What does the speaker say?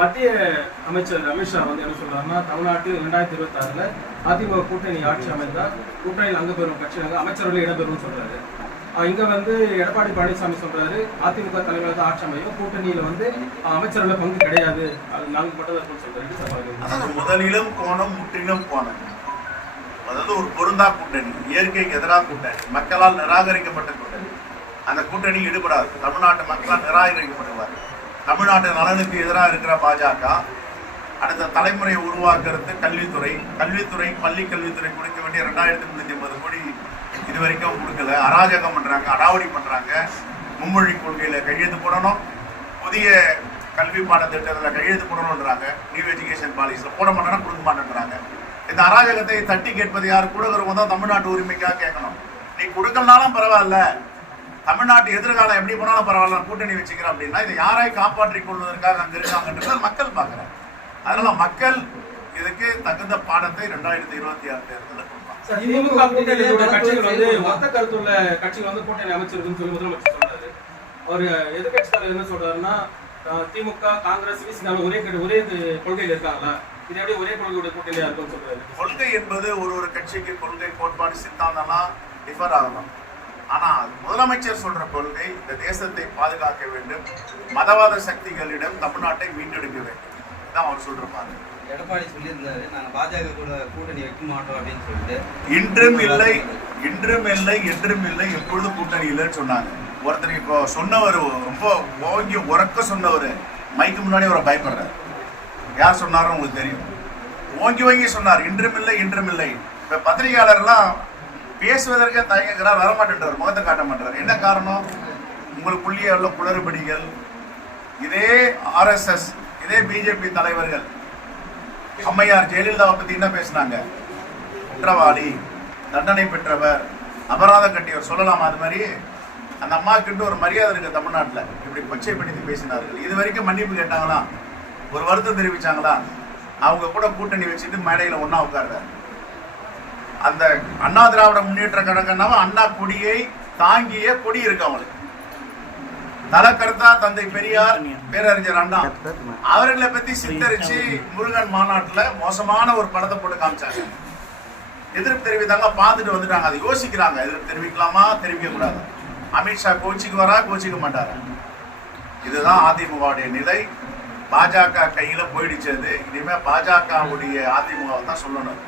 மத்திய அமைச்சர் அமித்ஷா வந்து என்ன சொல்றாருன்னா, தமிழ்நாட்டில் 2026 அதிமுக கூட்டணி ஆட்சி அமைந்தால் கூட்டணியில் அங்க பெறும் கட்சிகள் அமைச்சர்கள் இடம்பெறும் சொல்றாரு. இங்க வந்து எடப்பாடி பழனிசாமி சொல்றாரு, அதிமுக தலைமையில் ஆட்சி அமையும், கூட்டணியில வந்து அமைச்சர்கள பங்கு கிடையாது, அது நாங்க மட்டும் சொல்றாரு. முதலிலும் கோணம் முற்றிலும் கோணம். அதாவது ஒரு பொருந்தா கூட்டணி, இயற்கைக்கு எதிராக கூட்டணி, மக்களால் நிராகரிக்கப்பட்ட கூட்டணி. அந்த கூட்டணி ஈடுபடாது. தமிழ்நாட்டு மக்களால் நிராகரிக்கப்படுவார். தமிழ்நாட்டு நலனுக்கு எதிராக இருக்கிற பாஜக அடுத்த தலைமுறையை உருவாக்குறது கல்வித்துறை பள்ளி கல்வித்துறை கொடுக்க வேண்டிய 2350 கோடி இது வரைக்கும் கொடுக்கல. அராஜகம் பண்றாங்க, அடாவடி பண்றாங்க. மும்மொழி கொள்கையில கையெழுத்து போடணும், புதிய கல்வி பாடத்திட்டத்தில் கையெழுத்து போடணுன்றாங்க. நியூ எஜுகேஷன் பாலிசியில் போட மாட்டேன்னா கொடுக்க மாட்டேன்றாங்க. இந்த அராஜகத்தை தட்டி கேட்பது யார்? கொடுக்குறவங்க தான் தமிழ்நாட்டு உரிமைக்காக கேட்கணும். நீ கொடுக்கலனாலும் பரவாயில்ல, தமிழ்நாட்டு எதிர்காலம் எப்படி போனாலும் பரவாயில்ல, கூட்டணி வச்சுக்கிறேன் அப்படின்னா இதை யாரை காப்பாற்றிக் கொள்வதற்காக அங்க இருக்காங்கன்றது மக்கள் பார்க்குறாங்க. அதனால மக்கள் இதுக்கு தகுந்த பாடத்தை 2026 தேர்தலில் கொடுப்பாங்க. திமுக கூட்டணியோட கட்சிகள் வந்து மொத்த கருத்துள்ள கட்சிகள் வந்து கூட்டணி அமைச்சிருக்குன்னு சொல்லி முதலமைச்சர் சொல்றாரு. அவர் எதிர்கட்சி தலைவர் என்ன சொல்றாருன்னா, திமுக காங்கிரஸ் ஒரே கொள்கையில் இருக்காங்களா, இது எப்படி ஒரே கொள்கையோட கூட்டணியா இருக்குன்னு சொல்றாரு. கொள்கை என்பது ஒரு கட்சிக்கு கொள்கை கோட்பாடு சித்தாந்தம்லாம் டிஃபர் ஆகலாம். ஆனா முதலமைச்சர் சொல்ற கொள்கை இந்த தேசத்தை பாதுகாக்க வேண்டும், மதவாத சக்திகளிடம் தமிழ்நாட்டை மீட்டெடுக்க வேண்டும் தான் அவர் சொல்ற மாதிரி. எடப்பாடி சொல்லியிருந்தாரு, நாங்க பாஜக கூட கூட்டணி வைக்க மாட்டோம் அப்படின்னு சொல்லிட்டு. இன்றும் இல்லை என்றும் இல்லை, எப்பொழுதும் கூட்டணி இல்லைன்னு சொன்னாங்க. ஒருத்தர் இப்போ சொன்னவர் ரொம்ப ஓங்கி உறக்க சொன்னவர் மைக்கு முன்னாடி அவரை பயப்படுறாரு. யார் சொன்னாரோ உங்களுக்கு தெரியும். ஓங்கி சொன்னார், இன்றும் இல்லை. இப்ப பத்திரிகையாளர்லாம் பேசுவதற்கே தயங்குகிறார், வரமாட்டேன்றார், முகத்தை காட்ட மாட்டார். என்ன காரணம்? உங்களுக்குள்ளேயே உள்ள குளறுபடிகள். இதே RSS, இதே பிஜேபி தலைவர்கள் அம்மையார் ஜெயலலிதாவை பத்தி என்ன பேசினாங்க? குற்றவாளி, தண்டனை பெற்றவர், அபராதம் கட்டியவர் சொல்லலாமா? அது மாதிரி அந்த அம்மாக்கிட்ட ஒரு மரியாதை இருக்கு தமிழ்நாட்டில். இப்படி கொச்சைப்படுத்தி பேசினார்கள். இது வரைக்கும் மன்னிப்பு கேட்டாங்களா? ஒரு வருத்தம் தெரிவிச்சாங்களா? அவங்க கூட கூட்டணி வச்சுட்டு மேடையில் ஒன்னா உட்கார்றாரு. அந்த அண்ணா திராவிட முன்னேற்ற கழகம்னாவ அண்ணா கொடியை தாங்கிய கொடி இருக்கு அவங்களுக்கு. தலக்கர்த்தா தந்தை பெரியார், பேரறிஞர் அண்ணா அவர்களை பத்தி சித்தரிச்சு முருகன் மாநாட்டுல மோசமான ஒரு படத்தை போட்டு காமிச்சாங்க. எதிர்ப்பு தெரிவித்தாங்க, பார்த்துட்டு வந்துட்டாங்க. அதை யோசிக்கிறாங்க, எதிர்ப்பு தெரிவிக்கலாமா தெரிவிக்க கூடாது. அமித்ஷா கோச்சிக்க மாட்டாரு. இதுதான் அதிமுகவுடைய நிலை. பாஜக கையில போயிடுச்சது. இனிமே பாஜகவுடைய அதிமுக தான் சொல்லணும்.